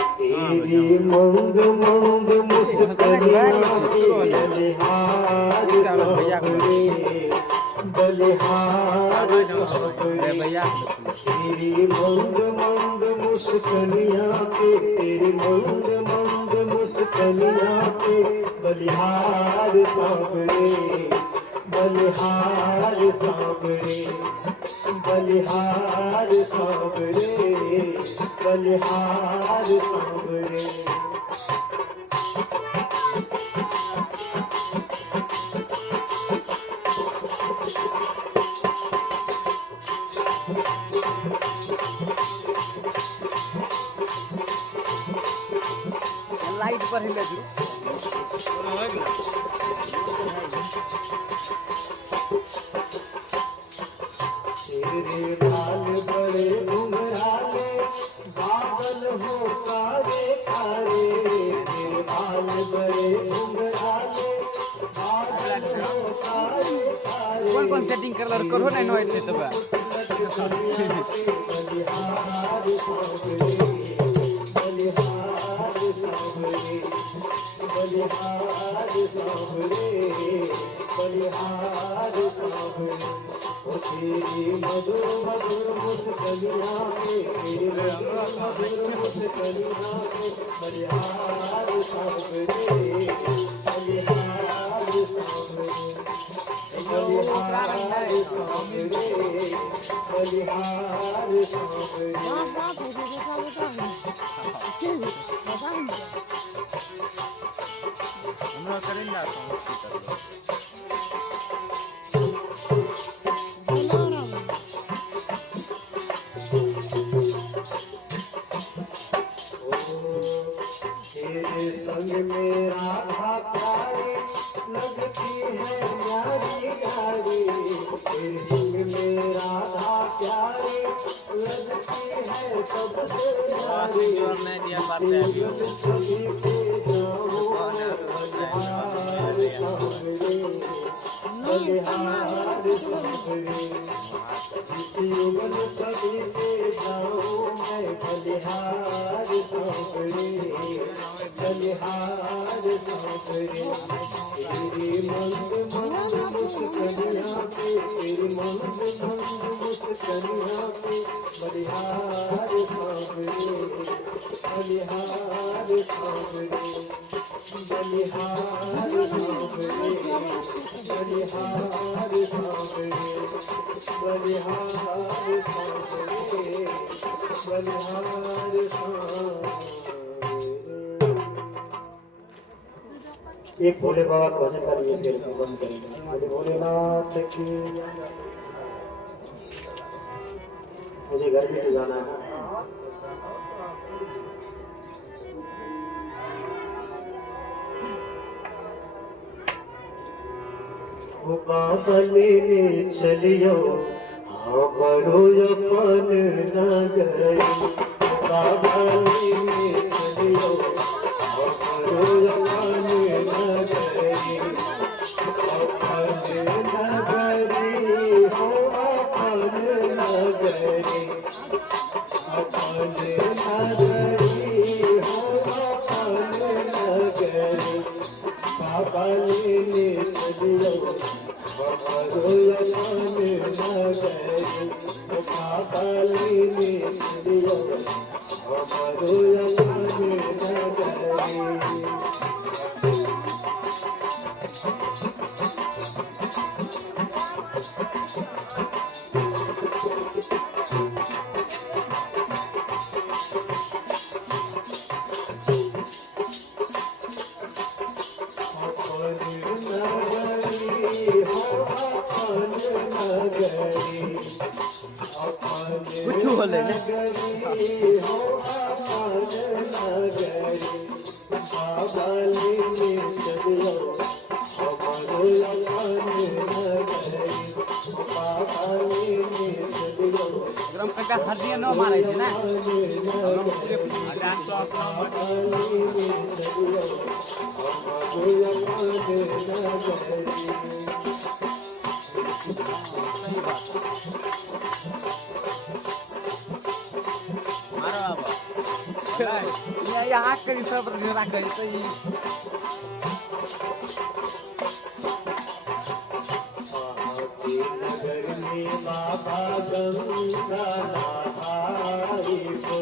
तेरी मंग मंग मुस्कनिया के बलिहार सांवरे बलिहार सांवरे तेरी मंग मंग मुस्कनिया के तेरी मंग मंग मुस्कनिया के बलिहार सांवरे बलिहार सांवरे बलिहार सांवरे बलिहार सांवरे लाइट पर ही लगी तेरे बाल बड़े घुंघराले बादल हो कारे कारे तेरे बाल बड़े घुंघराले बादल हो कारे कारे कौन सेटिंग कलर करो ना नो એટલે તો बलिहार सांवरे बलिहार सांवरे बलिहार सांवरे बलिहार सांवरे ओ तेरी मधुर मधुर मुस्कनिया पे तेरी मधुर मुस्कनिया पे बलिहार सांवरे बलिहार सांवरे बलिहार सांवरे बलिहार सांवरे हमरा करें ना तेरे संग में राधा प्यारी लगती है प्यारी प्यारी तेरे संग में राधा प्यारी लगती है सबसे प्यारी मैं दिया बात है सभी के जाऊं बलिहार सांवरे बलिहार सांवरे युगल सभी के जाऊं मैं बलिहार सांवरे बलिहार सांवरे तेरी मंद मंद मुस्कनिया पे तेरी मंद मंद मुस्कनिया पे बलिहार सांवरे बलिहार सांवरे बलिहार सांवरे बलिहार सांवरे बलिहार सांवरे बलिहार सांवरे एक भोले बाबा भजन का लिए फिर बंद करेंगे बोले भोलेनाथ की मुझे घर भी तो जाना है वो बाबा लेने चलियो हाँ बड़ो अपन नगरी बाबा लेने चलियो हाँ बड़ो अपन नगरी अपन नगरी हो अपन नगरी अपन नगरी हो अपन नगरी बाबा लेने चलियो हमारो अपन नगरी बाबा लेने चलियो हमारो अपन नगरी कुछ बोले ना गरम का हड्डियां न मारे छे ना गरम पूरे डांस मारो यहाँ आग करी सब राख गई तो ये नगर में बाबा गंगा नहाई को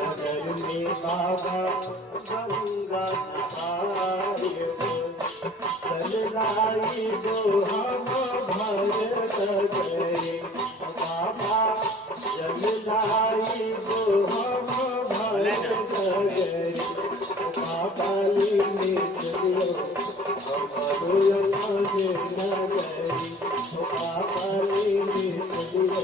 नगर में बाबा गंगा नहाई को चलाई दो हम भरत गए बाबा जलाई दो हम भरत गए बाबा ने चलियो हमारो नगरी बाबा ने चलियो हमारो नगरी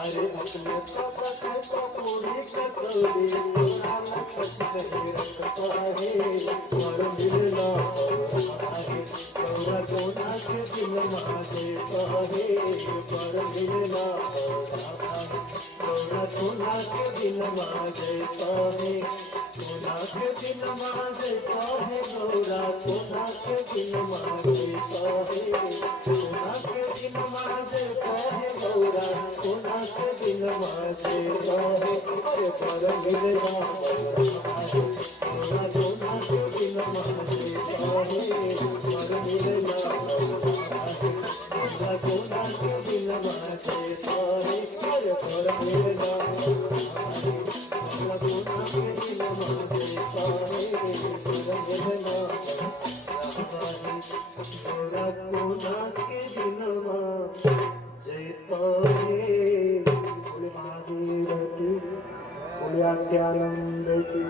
अरे अपने तो बसे तो पूरी कचौड़ी तोरा लखत नहीं रखता है पर मिलना है तोरा कोना के दिल मांगे पाहे पर मिलना तोरा कोना के दिल मांगे पाहे कोना के दिल मांगे पाहे तोरा कोना के दिल मांगे पाहे कोना के दिल मांगे पाहे तोरा कोना के दिल मांगे पाहे अरे पर मिलना तोरा कोना के दिल मांगे पाहे पर मिलना तोरा कोना के दिल मांगे पाहे अरे पर मिलना तोरा कोना के दिल मांगे पाहे पर मिलना तोरा कोना के दिल मांगे पाहे बोले महादेव की बोले आस्यानंद की